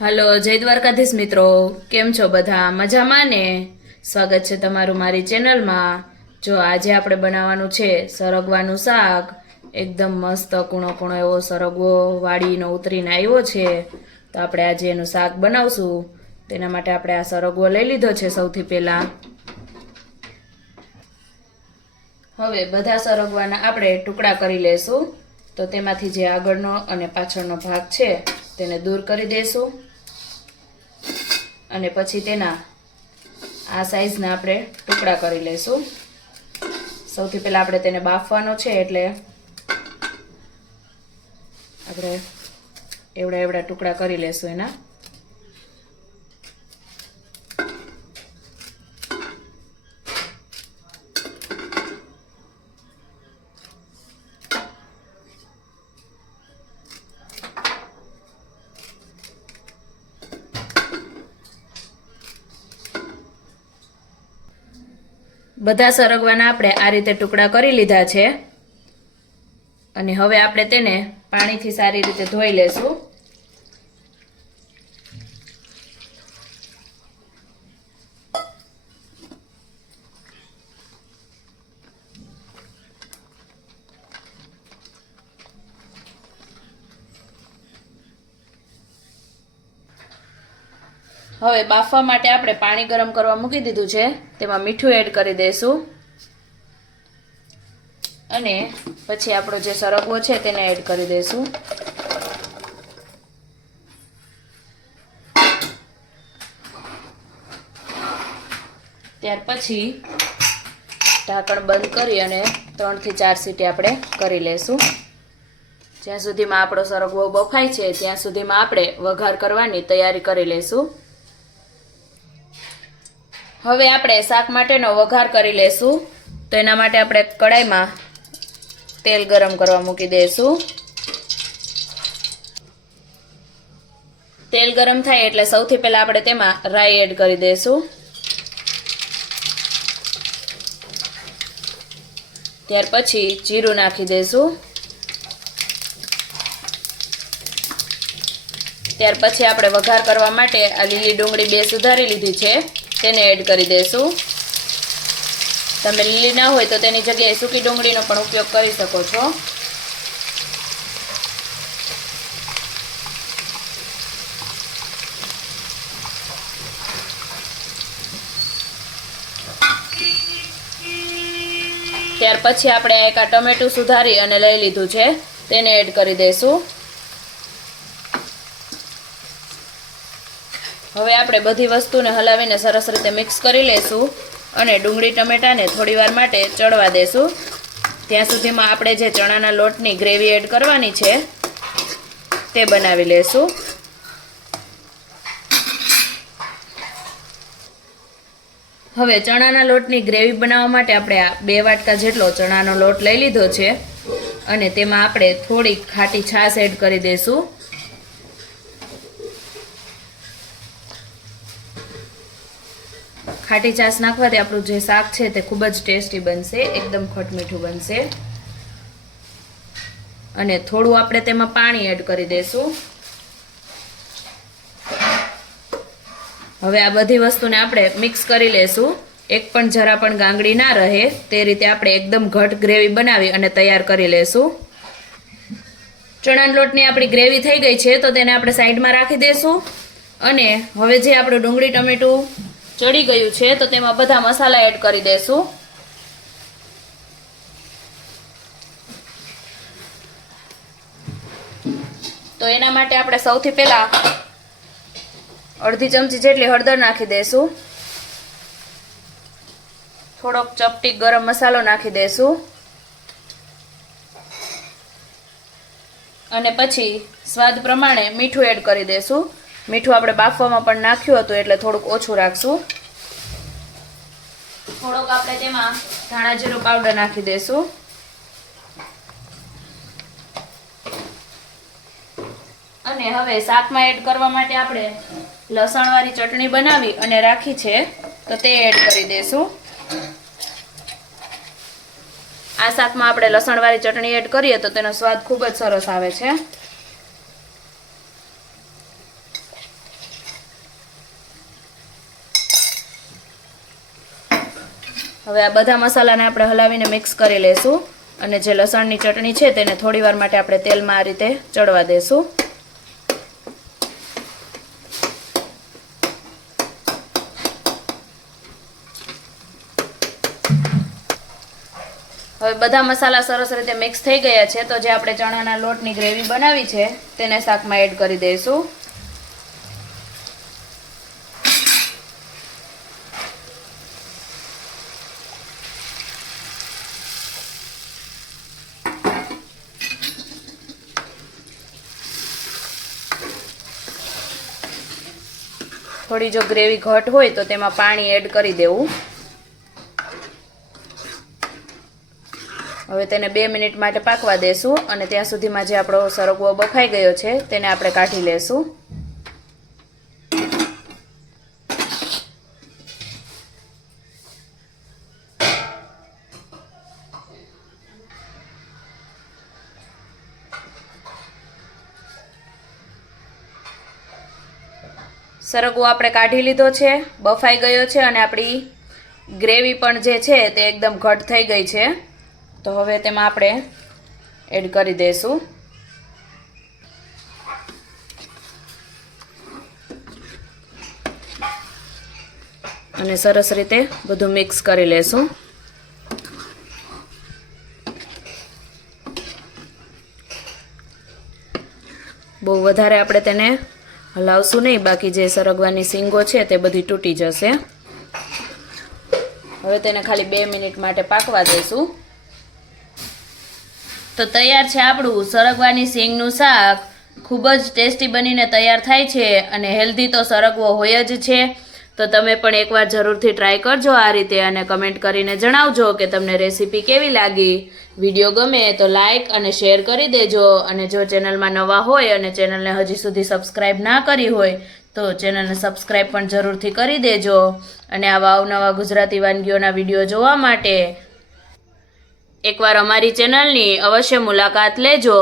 Hello જય દ્વારકાધીશ મિત્રો, કેમ છો બધા? મજામાં ને? સ્વાગત છે તમારું મારી ચેનલમાં. જો આજે આપણે બનાવવાનું છે સરગવાનું શાક. એકદમ મસ્ત કૂણો કૂણો એવો સરગવો વાળીનો ઉતરીને આવ્યો છે, તો આપણે આજે એનું શાક બનાવશું. તેના માટે આપણે આ સરગવો લઈ લીધો છે સૌથી પહેલા. હવે બધા સરગવાના આપણે ટુકડા કરી લેશું. તો તેમાંથી જે આગળનો અને પાછળનો ભાગ છે તેને દૂર કરી દેશું. અને પછી તેના આ સાઈઝના આપણે ટુકડા કરી લેશું. સૌથી પહેલા આપણે તેને બાફવાનો છે, એટલે આપણે એવડા એવડા ટુકડા કરી લેશું એના. બધા સરગવાના આપણે આ રીતે ટુકડા કરી લીધા છે, અને હવે આપણે તેને પાણીથી સારી રીતે ધોઈ લેશું. હવે બાફવા માટે આપણે પાણી ગરમ કરવા મૂકી દીધું છે. તેમાં મીઠું એડ કરી દઈશું, અને પછી આપણો જે સરગવો છે તેને એડ કરી દઈશું. ત્યાર પછી ઢાંકણ બંધ કરી અને 3 થી 4 સીટી આપણે કરી લેશું. જ્યાં સુધીમાં આપણો સરગવો બફાય છે ત્યાં સુધીમાં આપણે વઘાર કરવાની તૈયારી કરી લેશું. હવે આપણે શાક માટેનો વઘાર કરી લેશું. તો એના માટે આપણે કડાઈમાં તેલ ગરમ કરવા મૂકી દઈશું. તેલ ગરમ થાય એટલે સૌથી પહેલા આપણે તેમાં રાઈ એડ કરી દઈશું. ત્યાર પછી જીરું નાખી દઈશું. ત્યાર પછી આપણે વઘાર કરવા માટે આ લીલી ડુંગળી 2 સુધારી લીધી છે તેને એડ કરી દઈશું. તમે લીલી ના હોય તો તેની જગ્યાએ સૂકી ડુંગળીનો પણ ઉપયોગ કરી શકો છો. ત્યાર પછી આપણે એક આ ટમેટું સુધારી અને લઈ લીધું છે તેને એડ કરી દઈશું. હવે આપણે બધી વસ્તુને હલાવીને સરસ રીતે મિક્સ કરી લઈશું અને ડુંગળી ટમેટાને થોડીવાર માટે ચડવા દેશું. ત્યાં સુધીમાં આપણે જે ચણાના લોટની ગ્રેવી એડ કરવાની છે તે બનાવી લઈશું. હવે ચણાના લોટની ગ્રેવી બનાવવા માટે આપણે આ 2 વાટકા જેટલો ચણાનો લોટ લઈ લીધો છે, અને તેમાં આપણે થોડી ખાટી છાશ એડ કરી દઈશું. ખાટી છાશ નાખવાથી આપણું જે શાક છે તે ખૂબ જ ટેસ્ટી બનશે, એકદમ ખટમીઠું બનશે. અને થોડું આપણે તેમાં પાણી એડ કરી દઈશું. હવે આ બધી વસ્તુને આપણે મિક્સ કરી લેશું. એક પણ જરા પણ ગાંગડી ના રહે તે રીતે આપણે એકદમ ઘટ ગ્રેવી બનાવી અને તૈયાર કરી લેશું. ચણાના લોટની આપણી ગ્રેવી થઈ ગઈ છે, તો તેને આપણે સાઈડમાં રાખી દઈશું. અને હવે જે આપણું ડુંગળી ટમેટું ચડી ગયું છે તો તેમાં બધા મસાલા એડ કરી દઈશું. તો એના માટે આપણે સૌથી પહેલા અડધી ચમચી જેટલી હળદર નાખી દઈશું. થોડોક ચપટી ગરમ મસાલો નાખી દઈશું. અને પછી સ્વાદ પ્રમાણે મીઠું એડ કરી દઈશું. મીઠું આપણે બાફવામાં પણ નાખ્યું હતું એટલે થોડુંક ઓછું રાખશું. થોડોક આપણે તેમાં ધાણા જીરું પાવડર નાખી દઈશું. અને હવે શાકમાં એડ કરવા માટે આપણે લસણવાળી ચટણી બનાવી અને રાખી છે તો તે એડ કરી દઈશું. આ શાકમાં આપણે લસણવાળી ચટણી એડ કરીએ તો તેનો સ્વાદ ખૂબ જ સરસ આવે છે. હવે આ બધા મસાલાને આપણે હલાવીને મિક્સ કરી લેશું અને જે લસણની ચટણી છે તેને થોડી વાર માટે આપણે તેલમાં આ રીતે ચડવા દેશું. હવે બધા મસાલા સરસ રીતે મિક્સ થઈ ગયા છે તો જે આપણે ચણાના લોટની ગ્રેવી બનાવી છે તેને શાકમાં એડ કરી દઈશું. થોડી જો ગ્રેવી ઘટ હોય તો તેમાં પાણી એડ કરી દેવું. હવે તેને 2 મિનિટ માટે પાકવા દેશું અને ત્યાં સુધીમાં જે આપણો સરગવો બફાઈ ગયો છે તેને આપણે કાઢી લેશું. સરગવો આપણે કાઢી લીધો છે, બફાઈ ગયો છે અને આપણી ગ્રેવી પણ જે છે તે એકદમ ઘટ થઈ ગઈ છે. તો હવે તેમાં આપણે એડ કરી દઈશું. અને સરસ રીતે બધું મિક્સ કરી લેશું. બહુ વધારે આપણે તેને હલાવશું નહીં, બાકી જે સરગવાની સીંગો છે તે બધી તૂટી જશે. હવે તેને ખાલી 2 મિનિટ માટે પાકવા દઈશું. તો તૈયાર છે આપણું સરગવાની સીંગનું શાક. ખૂબ જ ટેસ્ટી બનીને તૈયાર થાય છે અને હેલ્ધી તો સરગવો હોય જ છે. તો તમે પણ એકવાર જરૂરથી ટ્રાય કરજો આ રીતે અને કમેન્ટ કરીને જણાવજો કે તમને રેસીપી કેવી લાગી. વિડીયો ગમે તો લાઈક અને શેર કરી દેજો અને જો ચેનલમાં નવા હોય અને ચેનલને હજી સુધી સબસ્ક્રાઈબ ના કરી હોય તો ચેનલને સબસ્ક્રાઈબ પણ જરૂરથી કરી દેજો. અને આવા અવનવા ગુજરાતી વાનગીઓના વિડીયો જોવા માટે એકવાર અમારી ચેનલની અવશ્ય મુલાકાત લેજો.